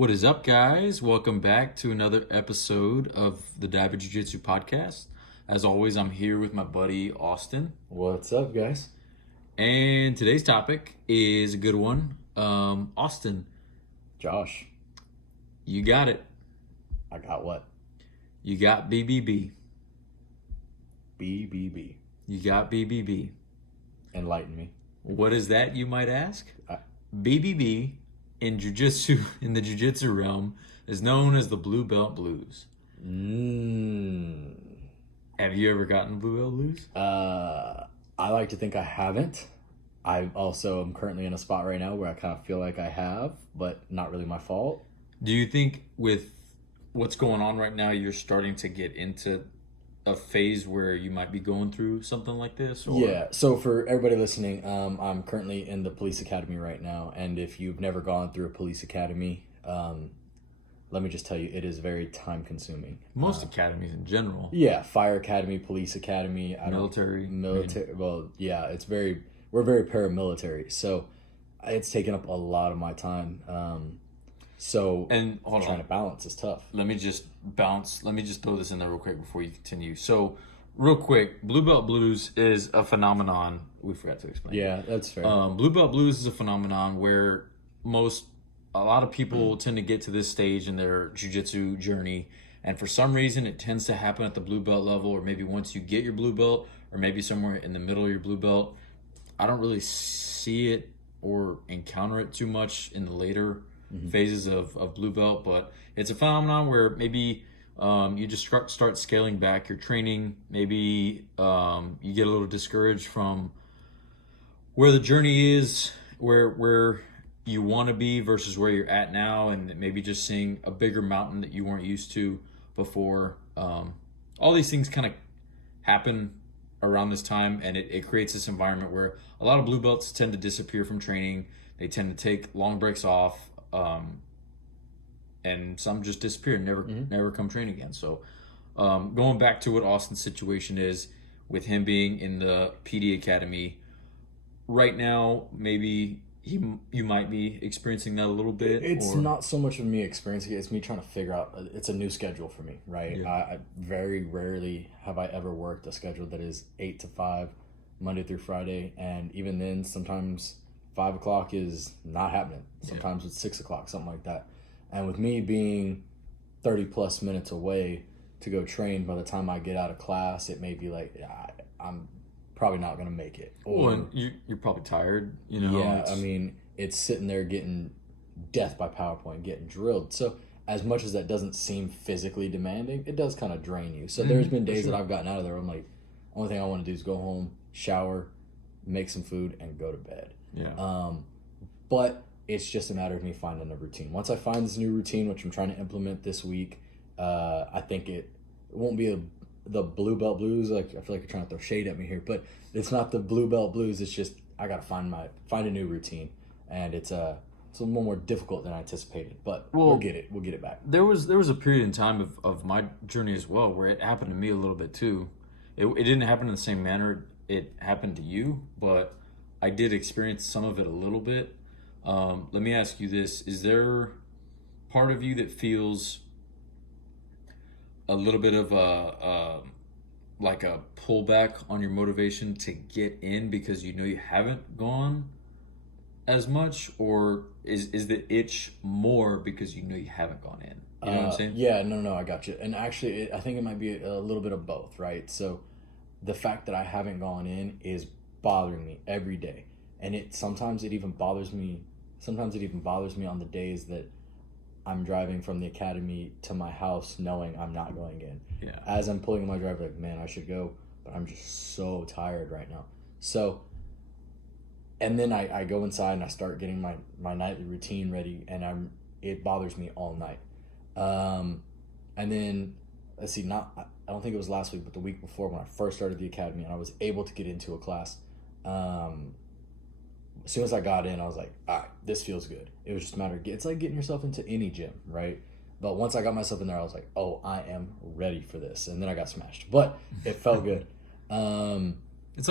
What is up, guys? Welcome back to another episode of the Dive Jiu-Jitsu podcast. As always, I'm here with my buddy Austin, What's up, guys? and today's topic is a good one. Austin, Josh, you got it. I got what? You got BBB. BBB. You got BBB. Enlighten me. What is that, you might ask? Uh, BBB in jiu-jitsu, in the jiu-jitsu realm, is known as the Blue Belt Blues. Have you ever gotten Blue Belt Blues? I like to think I haven't. I also am currently in a spot right now where I kind of feel like I have, but not really my fault. Do you think with what's going on right now, you're starting to get into a phase where you might be going through something like this? Or? Yeah, so for everybody listening, I'm currently in the police academy right now, and if you've never gone through a police academy, let me just tell you, it is very time consuming. Most academies in general. Yeah, fire academy, police academy, Military. Well, yeah, we're very paramilitary, so it's taken up a lot of my time. And hold trying on. to balance is tough. Let me just throw this in there real quick before you continue. So, real quick, Blue Belt Blues is a phenomenon. We forgot to explain. Yeah, that's fair. Blue Belt Blues is a phenomenon where a lot of people tend to get to this stage in their jiu-jitsu journey, and for some reason it tends to happen at the blue belt level, or maybe once you get your blue belt, or maybe somewhere in the middle of your blue belt. I don't really see it or encounter it too much in the later phases of blue belt, but it's a phenomenon where maybe you just start scaling back your training. Maybe you get a little discouraged from where the journey is, where you want to be versus where you're at now, and maybe just seeing a bigger mountain that you weren't used to before. All these things kind of happen around this time, and it creates this environment where a lot of blue belts tend to disappear from training. They tend to take long breaks off, and some just disappear and never come train again. So going back to what Austin's situation is with him being in the PD Academy right now, maybe you might be experiencing that a little bit. It's not so much of me experiencing it, it's me trying to figure out. It's a new schedule for me, right? Yeah. I very rarely have I ever worked a schedule that is 8 to 5 Monday through Friday, and even then sometimes 5 o'clock is not happening. Sometimes it's 6 o'clock, something like that. And with me being 30 plus minutes away to go train, by the time I get out of class, it may be like, I'm probably not going to make it. Or and you're probably tired, you know? Yeah, I mean, it's sitting there getting death by PowerPoint, getting drilled. So as much as that doesn't seem physically demanding, it does kind of drain you. So there's been days that I've gotten out of there where I'm like, only thing I want to do is go home, shower, make some food, and go to bed. Yeah. But it's just a matter of me finding a routine. Once I find this new routine, which I'm trying to implement this week, I think it won't be the blue belt blues. Like, I feel like you're trying to throw shade at me here, but it's not the blue belt blues. It's just I gotta find a new routine, and it's a little more difficult than I anticipated. But we'll get it back. There was a period in time of my journey as well where it happened to me a little bit too. It didn't happen in the same manner it happened to you, but I did experience some of it a little bit. Let me ask you this: is there part of you that feels a little bit of like a pullback on your motivation to get in because you know you haven't gone as much, or is the itch more because you know you haven't gone in? You know what I'm saying? Yeah, no, I got you. And actually, I think it might be a little bit of both, right? So the fact that I haven't gone in is bothering me every day, and sometimes it even bothers me on the days that I'm driving from the academy to my house knowing I'm not going in. Yeah. As I'm pulling in my driver, like, man, I should go, but I'm just so tired right now. So, and then I go inside and I start getting my nightly routine ready, and it bothers me all night. And then, let's see, I don't think it was last week, but the week before when I first started the academy and I was able to get into a class, as soon as I got in, I was like, all right, this feels good. It was just a matter of, it's like getting yourself into any gym, right? But once I got myself in there, I was like, oh, I am ready for this. And then I got smashed. But it felt good. It's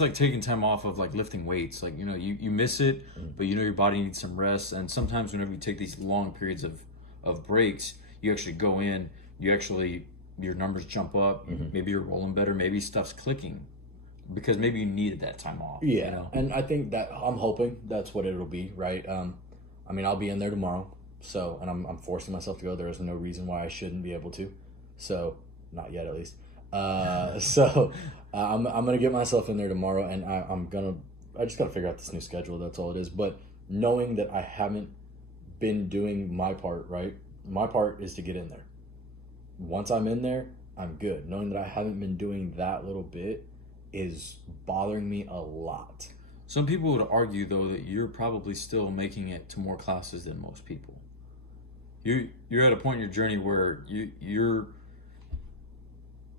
like taking time off of like lifting weights. Like, you miss it, but your body needs some rest. And sometimes whenever you take these long periods of breaks, you actually go in, your numbers jump up. Maybe you're rolling better. Maybe stuff's clicking because maybe you needed that time off. Yeah, and I think that I'm hoping that's what it'll be, right? I mean, I'll be in there tomorrow, so, and I'm forcing myself to go. There is no reason why I shouldn't be able to, so not yet at least. I'm gonna get myself in there tomorrow, and I just gotta figure out this new schedule. That's all it is. But knowing that I haven't been doing my part, right? My part is to get in there. Once I'm in there, I'm good. Knowing that I haven't been doing that little bit is bothering me a lot. Some people would argue though that you're probably still making it to more classes than most people. You're at a point in your journey where you're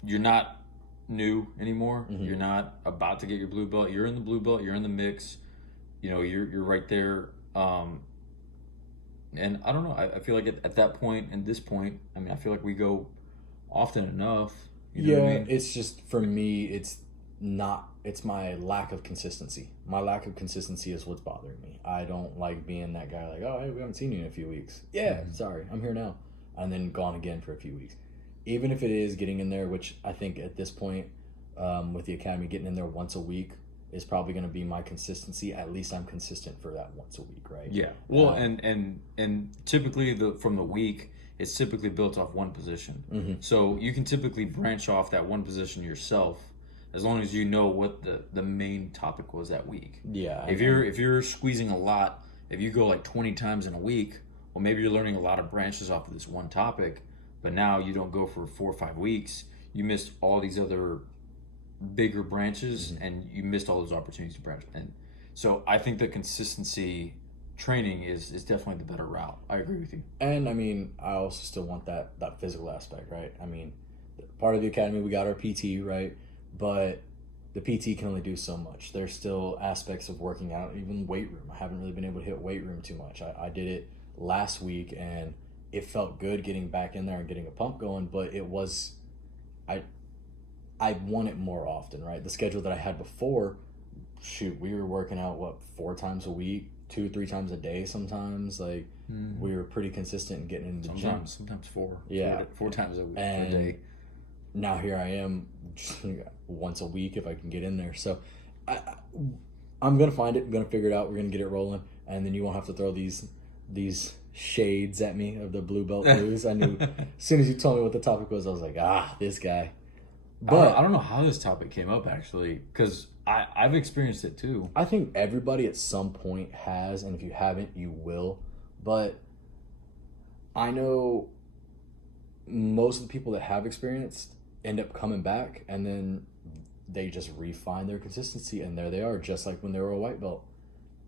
not new anymore. You're not about to get your blue belt. You're in the blue belt. You're in the mix. You're right there. And I don't know. I feel like at that point and this point, I mean, I feel like we go often enough. You know what I mean? It's just for me. It's my lack of consistency. My lack of consistency is what's bothering me. I don't like being that guy like, oh, hey, we haven't seen you in a few weeks. Yeah, sorry, I'm here now. And then gone again for a few weeks. Even if it is getting in there, which I think at this point, with the academy, getting in there once a week is probably going to be my consistency. At least I'm consistent for that once a week, right? Yeah. Well, and typically from the week, it's typically built off one position. So you can typically branch off that one position yourself, as long as you know what the main topic was that week. Yeah. If you're squeezing a lot, if you go like 20 times in a week, well, maybe you're learning a lot of branches off of this one topic, but now you don't go for 4 or 5 weeks. You missed all these other bigger branches, and you missed all those opportunities to branch. And so I think the consistency training is definitely the better route. I agree with you. And I mean, I also still want that physical aspect, right? I mean, part of the academy, we got our PT, right? But the PT can only do so much. There's still aspects of working out, even weight room. I haven't really been able to hit weight room too much. I did it last week, and it felt good getting back in there and getting a pump going, but it was, I want it more often, right? The schedule that I had before, shoot, we were working out, 4 times a week, 2-3 times a day sometimes. Like, we were pretty consistent in getting into the gym. Sometimes 4. Yeah. 4 times a week, And a day. Now here I am, just once a week if I can get in there. So I'm gonna find it. I'm gonna figure it out. We're gonna get it rolling, and then you won't have to throw these shades at me of the blue belt blues. I knew as soon as you told me what the topic was, I was like, this guy. But I don't know how this topic came up actually, because I've experienced it too. I think everybody at some point has, and if you haven't, you will. But I know most of the people that have experienced end up coming back, and then they just refine their consistency, and there they are, just like when they were a white belt.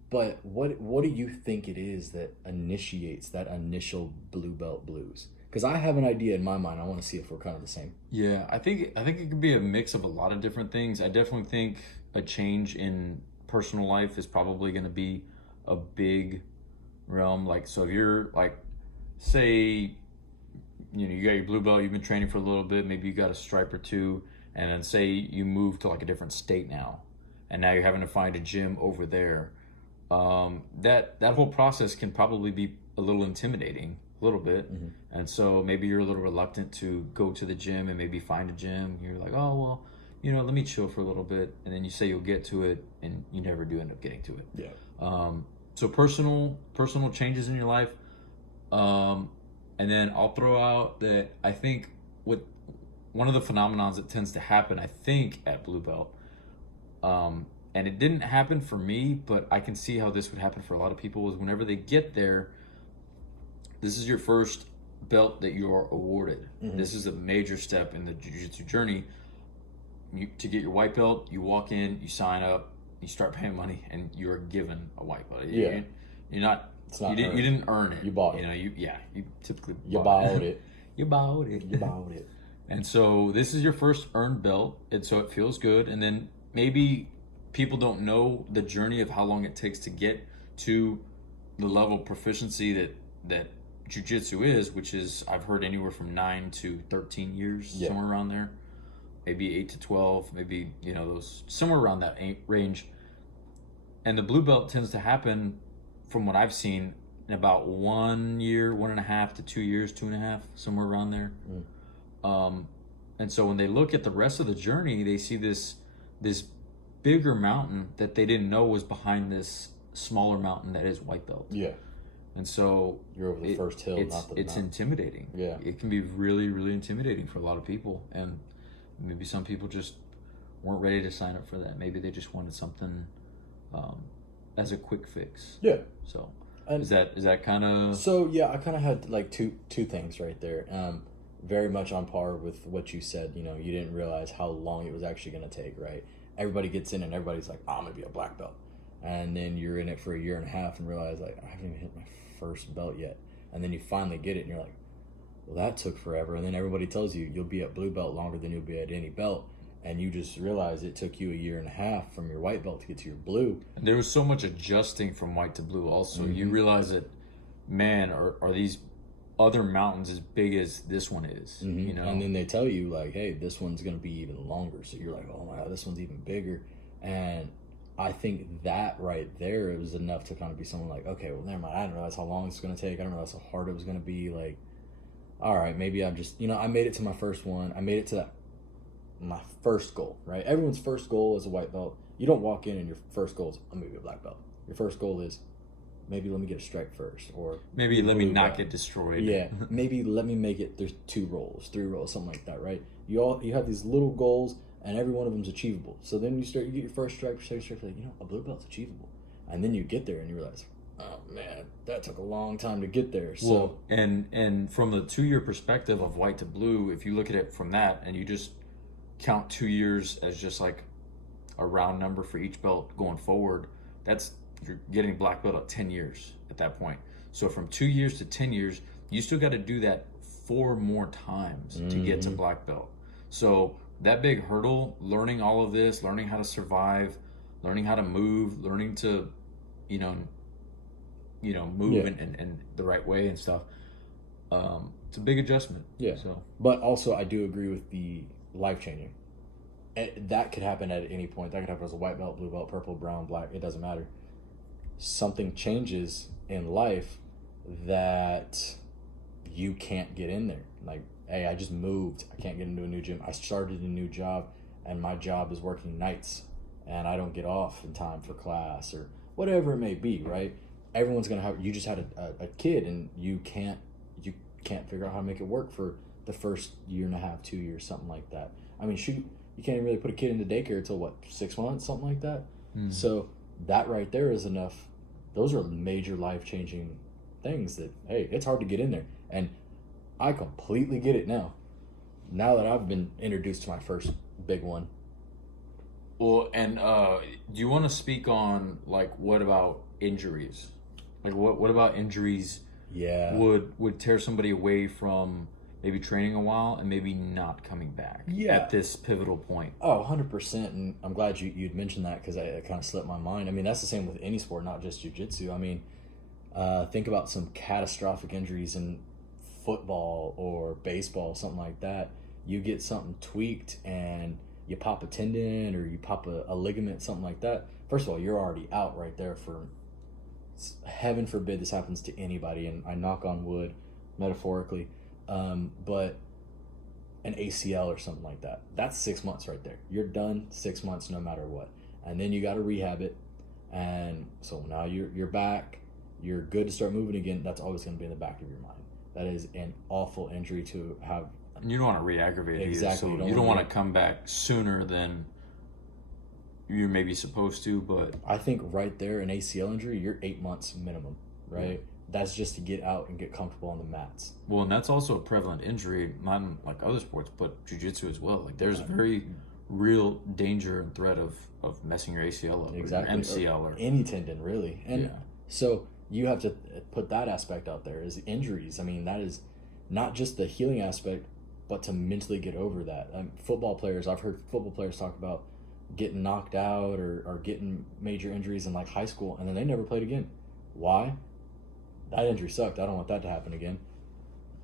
But what do you think it is that initiates that initial blue belt blues? Because I have an idea in my mind. I want to see if we're kind of the same. Yeah, I think it could be a mix of a lot of different things. I definitely think a change in personal life is probably going to be a big realm. Like, so if you're like, say, you got your blue belt, you've been training for a little bit, maybe you got a stripe or two, and then say you move to like a different state now, and now you're having to find a gym over there. That whole process can probably be a little intimidating, a little bit. And so maybe you're a little reluctant to go to the gym and maybe find a gym. You're like, oh, well, let me chill for a little bit. And then you say you'll get to it, and you never do end up getting to it. Yeah. So personal changes in your life. And then I'll throw out that I think one of the phenomenons that tends to happen, I think, at Blue Belt, and it didn't happen for me, but I can see how this would happen for a lot of people, is whenever they get there, this is your first belt that you are awarded. This is a major step in the jiu-jitsu journey. To get your white belt, you walk in, you sign up, you start paying money, and you are given a white belt. Yeah. You didn't earn it. You bought it. You typically bought it. You bought it. You bought it. And so this is your first earned belt, and so it feels good. And then maybe people don't know the journey of how long it takes to get to the level of proficiency that jiu-jitsu is, which is, I've heard, anywhere from 9 to 13 years, somewhere around there. maybe 8 to 12, maybe, you know, those somewhere around that range. And the blue belt tends to happen, from what I've seen, in about 1 year, 1.5 to 2 years, 2.5, somewhere around there. And so when they look at the rest of the journey, they see this bigger mountain that they didn't know was behind this smaller mountain that is white belt. Yeah. And so You're over the first hill, it's not the it's mountain. intimidating. Yeah. It can be really, really intimidating for a lot of people, and maybe some people just weren't ready to sign up for that. Maybe they just wanted something as a quick fix. Yeah. So And is that kind of so yeah, I kind of had like two things right there. Very much on par with what you said. You know, you didn't realize how long it was actually going to take, right? Everybody gets in and everybody's like, oh, I'm gonna be a black belt, and then you're in it for 1.5 years and realize like I haven't even hit my first belt yet, and then you finally get it and you're like, well, that took forever, and then everybody tells you you'll be at blue belt longer than you'll be at any belt, and you just realize it took you 1.5 years from your white belt to get to your blue. And there was so much adjusting from white to blue also. You realize that, man, are these other mountains as big as this one is? You know? And then they tell you like, hey, this one's gonna be even longer. So you're like, oh my god, this one's even bigger. And I think that right there was enough to kind of be someone like, okay, well, never mind. I didn't realize how long it's gonna take. I didn't realize how hard it was gonna be. Like, all right, maybe I'm just, I made it to my first one. I made it to my first goal, right? Everyone's first goal is a white belt. You don't walk in and your first goal is, I'm gonna be a black belt. Your first goal is, maybe let me get a strike first, or maybe let me blue not belt. get destroyed. Yeah, maybe let me make it. There's 2 rolls, 3 rolls, something like that, right? You have these little goals, and every one of them's achievable. So then you get your first strike, second strike, like, a blue belt's achievable, and then you get there and you realize, oh man, that took a long time to get there. So Well, and from the 2-year perspective of white to blue, if you look at it from that and you just count 2 years as just like a round number for each belt going forward, you're getting black belt at 10 years at that point. So from 2 years to 10 years, you still got to do that 4 more times to get to black belt. So that big hurdle, learning all of this, learning how to survive, learning how to move, learning to, move Yeah. and the right way and stuff. It's a big adjustment. yeah. So But also, I do agree with the life changing. That could happen at any point. That could happen as a white belt, blue belt, purple, brown, black. It doesn't matter. Something changes in life that you can't get in there. Like, hey, I just moved. I can't get into a new gym. I started a new job, and my job is working nights, and I don't get off in time for class or whatever it may be. Right? Everyone's gonna have. You just had a kid, and you can't figure out how to make it work for the first 1.5 years, 2 years, something like that. I mean, shoot, you can't even really put a kid into daycare until what, 6 months, something like that. So that right there is enough. Those are major life-changing things that, hey, it's hard to get in there. And I completely get it now that I've been introduced to my first big one. Well, and do you want to speak on, like, what about injuries? Like, what about injuries Yeah. would tear somebody away from maybe training a while and maybe not coming back Yeah. at this pivotal point? Oh, 100%. And I'm glad you'd mentioned that, because it kind of slipped my mind. I mean, that's the same with any sport, not just jiu-jitsu. I mean, think about some catastrophic injuries in football or baseball, something like that. You get something tweaked and you pop a tendon or you pop a ligament, something like that. First of all, you're already out right there for, heaven forbid this happens to anybody, and I knock on wood metaphorically, but an ACL or something like that, that's 6 months right there. You're done 6 months no matter what. And then you got to rehab it, and so now you're back, you're good to start moving again. That's always going to be in the back of your mind. That is an awful injury to have. And you don't want to re-aggravate it Exactly. either. So you don't want to come back sooner than you're maybe supposed to, but I think right there, an ACL injury, you're 8 months minimum, right? Yeah. That's just to get out and get comfortable on the mats. Well, and that's also a prevalent injury, not in like other sports, but jiu-jitsu as well. Like, there's a very real danger and threat of messing your ACL up, Exactly. or your MCL, or any tendon, really. And yeah. So you have to put that aspect out there, is injuries. I mean, that is not just the healing aspect, but to mentally get over that. Football players, I've heard football players talk about getting knocked out or getting major injuries in like high school, and then they never played again. Why? That injury sucked. I don't want that to happen again.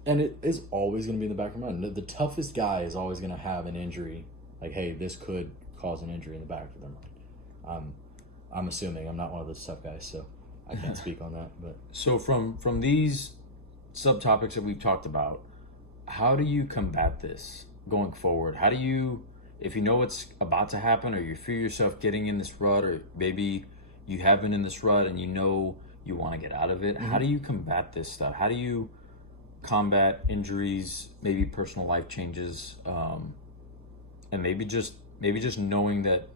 And it is always going to be in the back of your mind. The toughest guy is always going to have an injury like, hey, this could cause an injury in the back of their mind. I'm assuming. I'm not one of those tough guys, so I can't speak on that. But So from these subtopics that we've talked about, how do you combat this going forward? How do you, if you know what's about to happen, or you feel yourself getting in this rut, or maybe you have been in this rut and you know you want to get out of it, how do you combat this stuff? How do you combat injuries, maybe personal life changes, and maybe just knowing that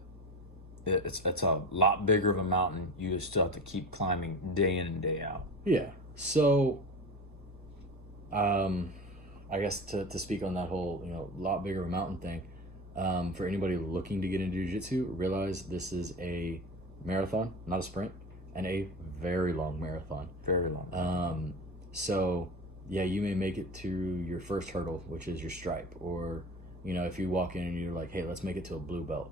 it's a lot bigger of a mountain you still have to keep climbing day in and day out. yeah, so I guess to speak on that whole lot bigger of a mountain thing, for anybody looking to get into jiu-jitsu, realize this is a marathon, not a sprint, and a very long marathon. Very long. So yeah, you may make it to your first hurdle, which is your stripe, or if you walk in and you're like, hey, let's make it to a blue belt.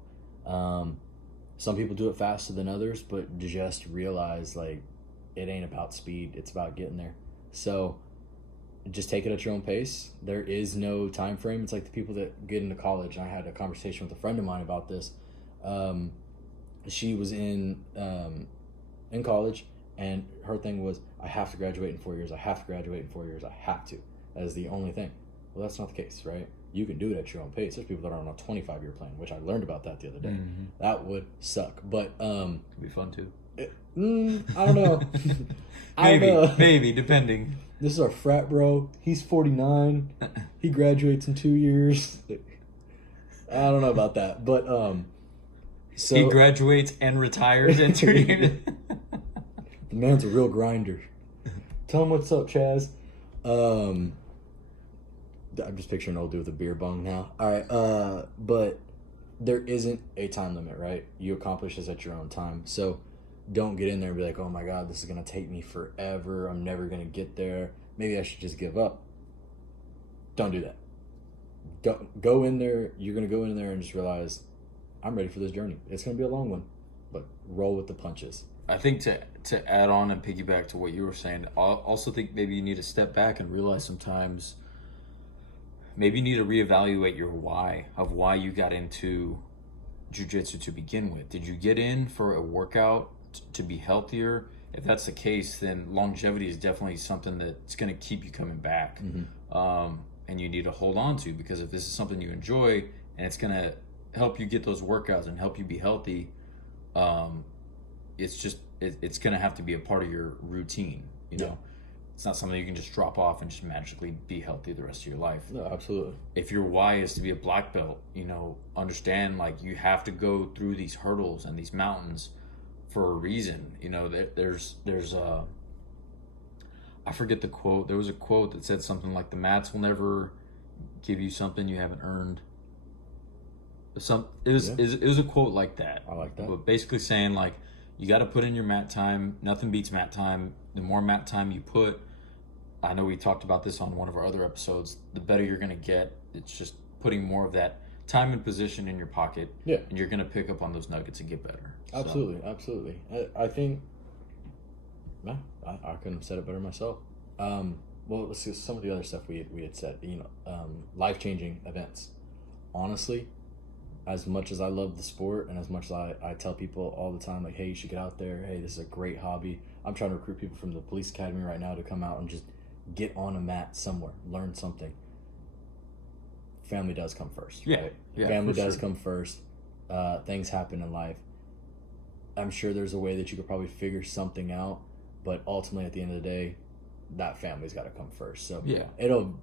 Some people do it faster than others, but just realize, like, it ain't about speed, it's about getting there. So just take it at your own pace. There is no time frame. It's like the people that get into college. I had a conversation with a friend of mine about this. She was in college, and her thing was, I have to graduate in 4 years. I have to graduate in 4 years. I have to. That is the only thing. Well, that's not the case, right? You can do it at your own pace. There's people that are on a 25-year plan, which I learned about that the other day. Mm-hmm. That would suck. But It'd be fun too. I don't know. I Maybe, don't know. maybe, depending. This is our frat bro. He's 49. He graduates in 2 years. I don't know about that, but so He graduates and retires in 2 years. the man's a real grinder. Tell him what's up, Chaz. I'm just picturing an old dude with a beer bong now. All right, but there isn't a time limit, right? You accomplish this at your own time. So don't get in there and be like, oh my God, this is going to take me forever. I'm never going to get there. Maybe I should just give up. Don't do that. Go in there. You're going to go in there and just realize, I'm ready for this journey. It's going to be a long one, but roll with the punches. I think to add on and piggyback to what you were saying, I also think maybe you need to step back and realize sometimes maybe you need to reevaluate your why of why you got into jiu-jitsu to begin with. Did you get in for a workout to be healthier? If that's the case, then longevity is definitely something that's going to keep you coming back. Mm-hmm. And you need to hold on to, because if this is something you enjoy and it's going to help you get those workouts and help you be healthy, it's going to have to be a part of your routine. Yeah. It's not something you can just drop off and just magically be healthy the rest of your life. No, absolutely. If your why is to be a black belt, understand, like, you have to go through these hurdles and these mountains for a reason. There's I forget the quote. There was a quote that said something like, the mats will never give you something you haven't earned. It was a quote like that. I like that. But basically saying, like, you got to put in your mat time. Nothing beats mat time. The more mat time you put, I know we talked about this on one of our other episodes, the better you're going to get. It's just putting more of that time and position in your pocket. Yeah. And you're going to pick up on those nuggets and get better. Absolutely, absolutely. I think, I couldn't have said it better myself. Well, let's see some of the other stuff we had said. Life-changing events. Honestly, as much as I love the sport and as much as I tell people all the time, like, hey, you should get out there. Hey, this is a great hobby. I'm trying to recruit people from the police academy right now to come out and just get on a mat somewhere, learn something. Family does come first, right? Yeah, Family for does sure. come first. Things happen in life. I'm sure there's a way that you could probably figure something out, but ultimately at the end of the day, that family's got to come first. So Yeah.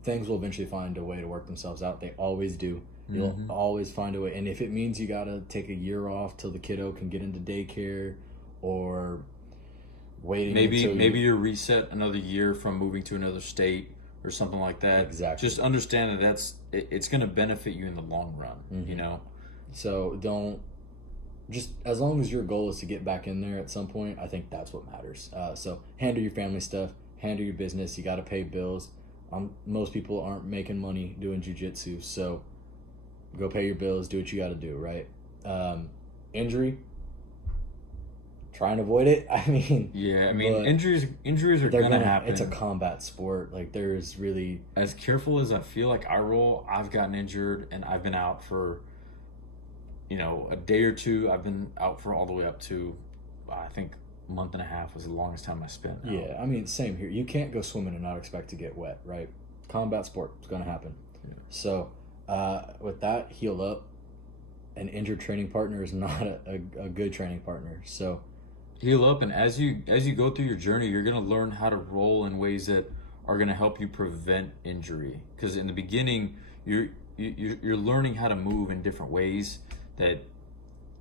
things will eventually find a way to work themselves out. They always do. You'll always find a way. And if it means you got to take a year off till the kiddo can get into daycare, or waiting Maybe you're reset another year from moving to another state or something like that. Exactly. Just understand that it's going to benefit you in the long run. So don't, just as long as your goal is to get back in there at some point, I think that's what matters. So handle your family stuff, handle your business. You got to pay bills. Most people aren't making money doing jiu-jitsu, so go pay your bills, do what you got to do, right? Injury, try and avoid it. I mean, but injuries are they're going to happen. It's a combat sport. Like, there's really, As careful as I feel like I roll, I've gotten injured and I've been out for a day or two. I've been out for all the way up to, I think, a month and a half was the longest time I spent out. Yeah, I mean, same here. You can't go swimming and not expect to get wet, right? Combat sport, it's going to happen. Yeah. So, with that, heal up. An injured training partner is not a good training partner. So, Heal up, and as you go through your journey, you're gonna learn how to roll in ways that are gonna help you prevent injury. Because in the beginning, you're learning how to move in different ways that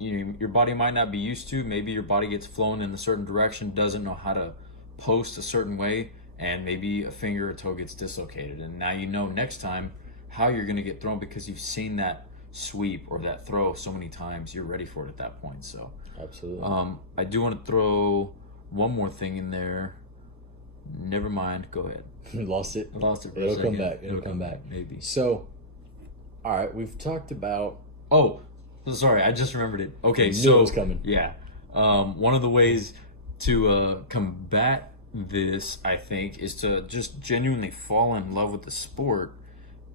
your body might not be used to. Maybe your body gets flown in a certain direction, doesn't know how to post a certain way, and maybe a finger or toe gets dislocated. And now you know next time how you're gonna get thrown because you've seen that sweep or that throw so many times. You're ready for it at that point. So. absolutely. I do want to throw one more thing in there. Never mind. Go ahead. Lost it. I lost it for a It'll second. come back. It'll come back. Maybe. So, all right, we've talked about. Oh, sorry. I just remembered it. Okay, You knew so it was coming. yeah. One of the ways to combat this, I think, is to just genuinely fall in love with the sport.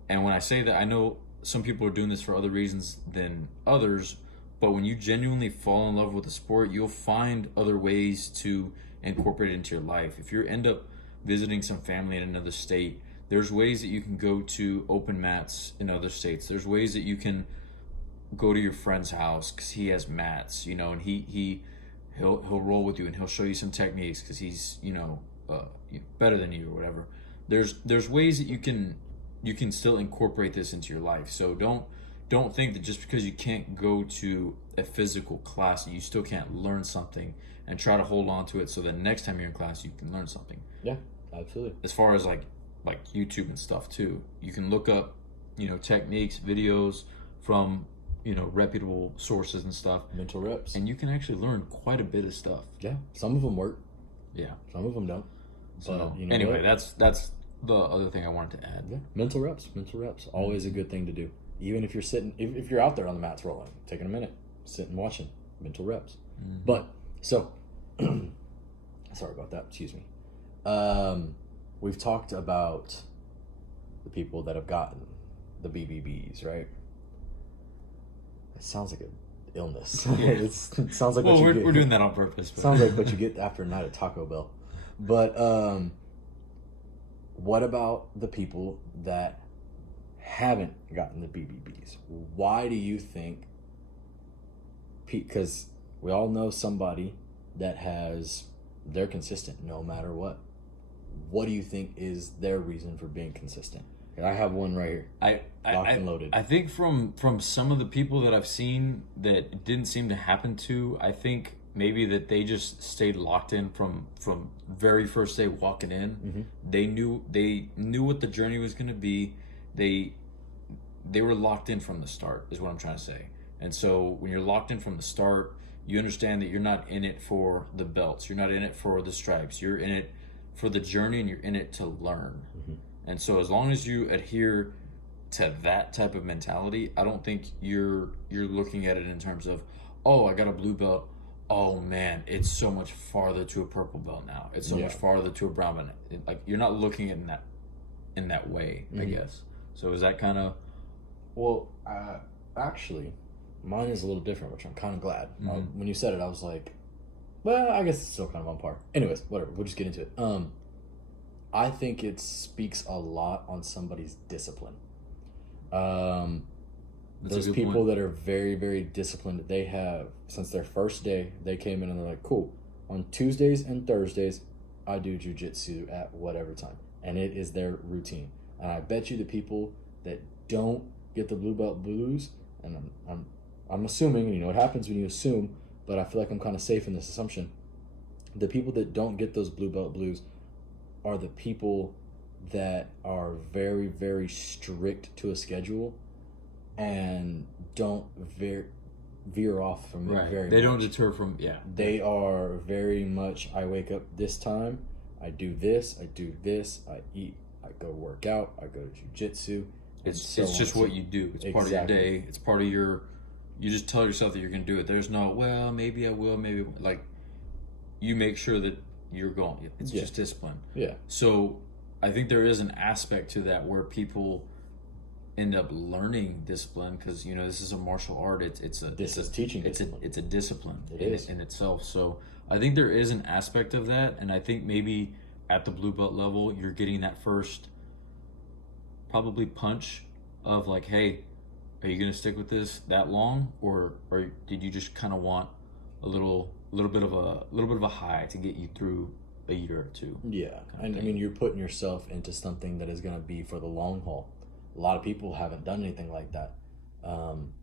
And when I say that, I know some people are doing this for other reasons than others. But when you genuinely fall in love with the sport, you'll find other ways to incorporate it into your life. If you end up visiting some family in another state, there's ways that you can go to open mats in other states. There's ways that you can go to your friend's house because he has mats, and he'll roll with you and he'll show you some techniques because he's better than you or whatever. There's ways that you can still incorporate this into your life. So don't think that just because you can't go to a physical class, you still can't learn something, and try to hold on to it so that next time you're in class, you can learn something. Yeah, absolutely. As far as like YouTube and stuff too, you can look up, techniques, videos from, reputable sources and stuff, Mental reps. and you can actually learn quite a bit of stuff. Yeah, some of them work. Yeah. Some of them don't. So But anyway, what? that's the other thing I wanted to add. Yeah, mental reps. Always a good thing to do. Even if you're sitting, if you're out there on the mats rolling, taking a minute, sitting watching, mental reps. Mm-hmm. But so, sorry about that. Excuse me. We've talked about the people that have gotten the BBBs, right? It sounds like an illness. Yeah. It sounds like Well, what you we're get. doing that on purpose. But. Sounds like what you get after a night at Taco Bell. But what about the people that haven't gotten the BBBs? Why do you think? Because we all know somebody that they're consistent no matter what. What do you think is their reason for being consistent? And I have one right here. Locked and loaded. I think from some of the people that I've seen that it didn't seem to happen to, I think maybe that they just stayed locked in from very first day walking in. Mm-hmm. They knew what the journey was going to be. They were locked in from the start is what I'm trying to say. And so when you're locked in from the start, you understand that you're not in it for the belts. You're not in it for the stripes. You're in it for the journey, and you're in it to learn. Mm-hmm. And so as long as you adhere to that type of mentality, I don't think you're looking at it in terms of, oh, I got a blue belt. Oh man, it's so much farther to a purple belt now. It's so much farther to a brown belt. Like you're not looking at it in that way, I guess. So is that kind of? Well, actually, mine is a little different, which I'm kind of glad. When you said it, I was like, well, I guess it's still kind of on par. Anyways, whatever. We'll just get into it. I think it speaks a lot on somebody's discipline. Those people that are very, very disciplined, they have, since their first day, they came in and they're like, cool, on Tuesdays and Thursdays, I do jujitsu at whatever time. And it is their routine. And I bet you the people that don't get the blue belt blues, and I'm assuming, and you know what happens when you assume, but I feel like I'm kind of safe in this assumption. The people that don't get those blue belt blues are the people that are very, very strict to a schedule and don't veer off from it very They much. don't deter from, They are very much, I wake up this time, I do this, I eat, I go work out, I go to jiu-jitsu. It's just what you do. It's part of your day. It's part of you just tell yourself that you're going to do it. There's no, well, maybe I will, maybe, like, you make sure that you're going. It's just discipline. Yeah. So I think there is an aspect to that where people end up learning discipline, because you know this is a martial art. This is teaching it's discipline. it's a discipline It in, is. in itself. So I think there is an aspect of that, and I think maybe at the blue belt level you're getting that first probably punch of like, hey, are you gonna stick with this that long, or did you just kind of want a little bit of a high to get you through a year or two? Yeah, and I mean, you're putting yourself into something that is going to be for the long haul. A lot of people haven't done anything like that. Um,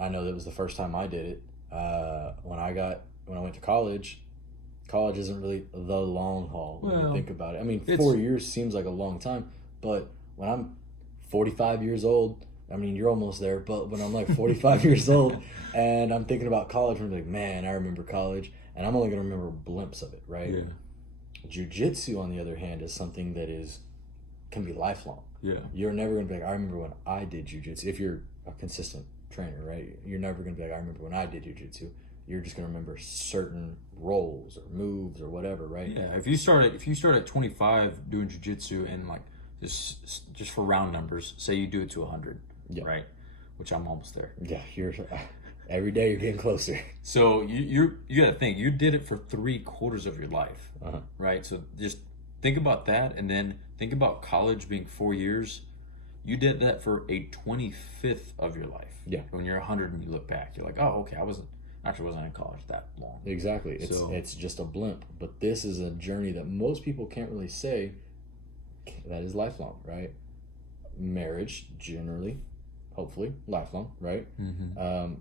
I know that was the first time I did it. When I went to college. College isn't really the long haul when you Well, think about it. I mean, it's 4 years seems like a long time, but when I'm 45 years old, I mean, you're almost there. But when I'm like 45 years old and I'm thinking about college, I'm like, man, I remember college, and I'm only gonna remember blimps of it, right? yeah, Jiu-jitsu, on the other hand, is something that can be lifelong. yeah, You're never gonna be like, I remember when I did jiu-jitsu. If you're a consistent trainer, right? You're never gonna be like, I remember when I did jiu-jitsu. You're just gonna remember certain roles or moves or whatever, right? yeah. If you start at 25 doing jujitsu, and like just for round numbers, say you do it to 100, Yeah. right? Which I'm almost there. Yeah, you're every day you're getting closer. So you got to think, you did it for 3/4 of your life, Uh-huh. right? So just think about that, and then think about college being 4 years. You did that for a 25th of your life. Yeah. When you're 100 and you look back, you're like, oh, okay, I wasn't in college that long. Exactly. It's just a blimp. But this is a journey that most people can't really say that is lifelong, right? Marriage, generally, hopefully, lifelong, right?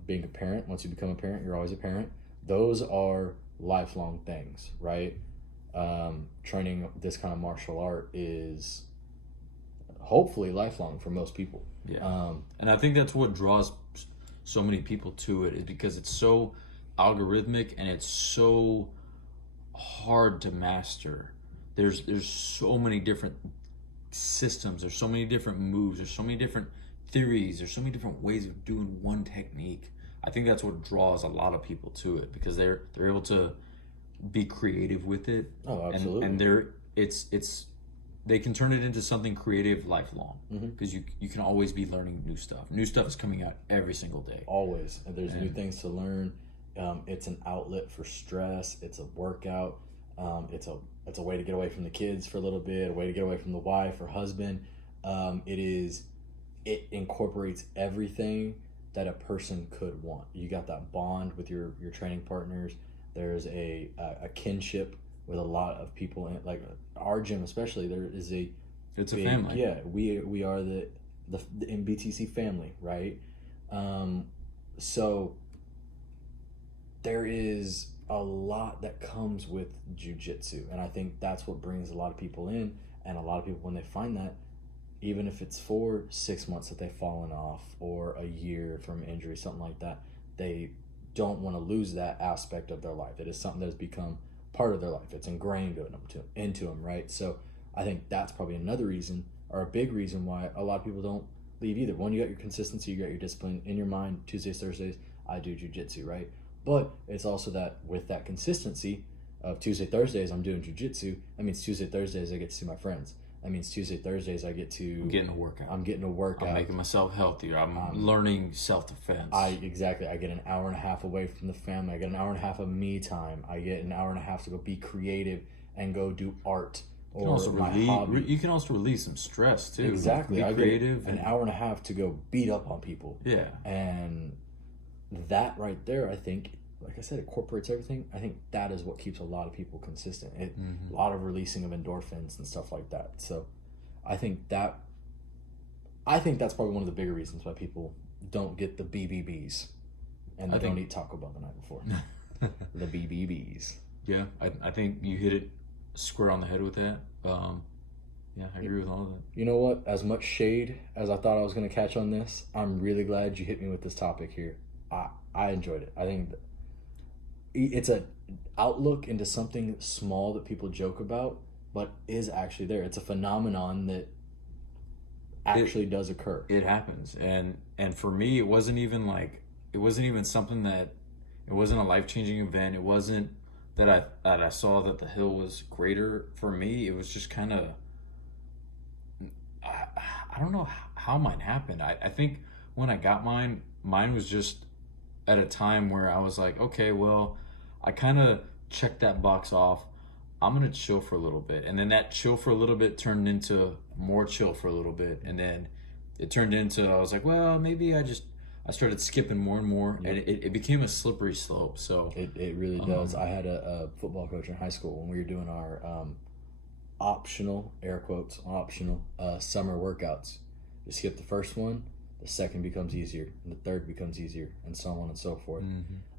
Being a parent, once you become a parent, you're always a parent. Those are lifelong things, right? Training this kind of martial art is hopefully lifelong for most people. Yeah. And I think that's what draws so many people to it, is because it's so algorithmic and it's so hard to master. There's so many different systems, there's so many different moves, there's so many different theories, there's so many different ways of doing one technique. I think that's what draws a lot of people to it, because they're able to be creative with it. Oh, absolutely. And they can turn it into something creative lifelong, because you can always be learning new stuff. New stuff is coming out every single day. Always. And there's new things to learn. It's an outlet for stress. It's a workout. It's a way to get away from the kids for a little bit, a way to get away from the wife or husband. It incorporates everything that a person could want. You got that bond with your training partners. There's a kinship with a lot of people in, like our gym especially. There is It's a family. Yeah, we are the MBTC family, right? So there is a lot that comes with jiu-jitsu, and I think that's what brings a lot of people in. And a lot of people, when they find that, even if it's for 6 months that they've fallen off, or a year from injury, something like that, they don't want to lose that aspect of their life. It is something that has become part of their life. It's ingrained into them, right? So I think that's probably another reason, or a big reason, why a lot of people don't leave either. One, you got your consistency, you got your discipline in your mind. Tuesdays, Thursdays, I do jiu-jitsu, right? But it's also that with that consistency of Tuesday, Thursdays, I'm doing jiu-jitsu. That means Tuesday, Thursdays, I get to see my friends. That means Tuesday, Thursdays, I get to... I'm getting a workout. I'm getting a workout. I'm making myself healthier. I'm learning self-defense. I get an hour and a half away from the family. I get an hour and a half of me time. I get an hour and a half to go be creative and go do art or my hobby. You can also release some stress too. Exactly. Be I creative. get an hour and a half to go beat up on people. Yeah. And that right there, I think, like I said, it incorporates everything. I think that is what keeps a lot of people consistent. A lot of releasing of endorphins and stuff like that. So I think that's probably one of the bigger reasons why people don't get the BBBs and they don't eat Taco Bell the night before. The BBBs. Yeah, I think you hit it square on the head with that. Yeah, I agree with all of that. You know what? As much shade as I thought I was going to catch on this, I'm really glad you hit me with this topic here. I enjoyed it. I think it's an outlook into something small that people joke about, but is actually there. It's a phenomenon that actually does occur. It happens, and for me, it wasn't even something that, it wasn't a life-changing event. It wasn't that I saw that the hill was greater for me. It was just kind of, I don't know how mine happened. I think when I got mine was just at a time where I was like, okay, well, I kind of checked that box off. I'm gonna chill for a little bit, and then that chill for a little bit turned into more chill for a little bit, and then it turned into, I was like, well, maybe I started skipping more and more, and it became a slippery slope. So It really does. I had a football coach in high school when we were doing our optional, air quotes, optional summer workouts. You skip the first one, the second becomes easier, and the third becomes easier, and so on and so forth.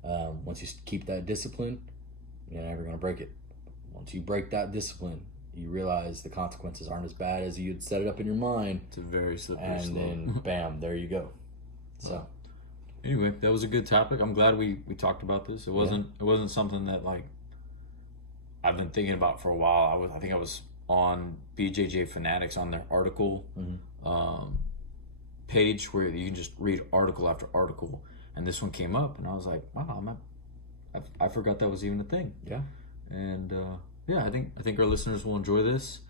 Once you keep that discipline, you're never going to break it. Once you break that discipline, you realize the consequences aren't as bad as you'd set it up in your mind. it's a very slippery And slope. then, bam, there you go. So, Anyway, that was a good topic. I'm glad we talked about this. It wasn't something that like I've been thinking about for a while. I think I was on BJJ Fanatics on their article page where you can just read article after article, and this one came up, and I was like, wow, I forgot that was even a thing. yeah. And yeah, I think our listeners will enjoy this.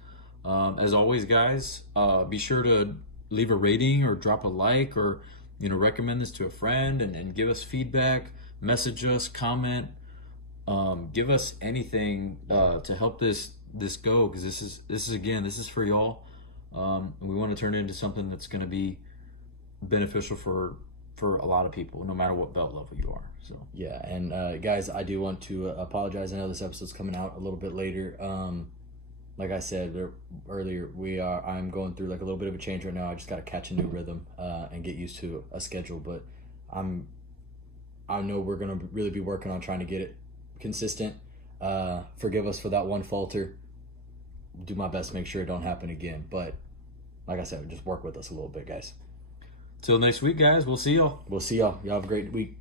As always, guys, be sure to leave a rating or drop a like, or recommend this to a friend, and give us feedback, message us, comment, give us anything to help this go, because this is for y'all. And we want to turn it into something that's going to be beneficial for a lot of people, no matter what belt level you are. So Yeah, and guys, I do want to apologize. I know this episode's coming out a little bit later. Like I said earlier, I'm going through like a little bit of a change right now. I just got to catch a new rhythm and get used to a schedule. But I know we're gonna really be working on trying to get it consistent. Forgive us for that one falter. Do my best to make sure it don't happen again. But like I said, just work with us a little bit, guys. till next week, guys. We'll see y'all. We'll see y'all. Y'all have a great week.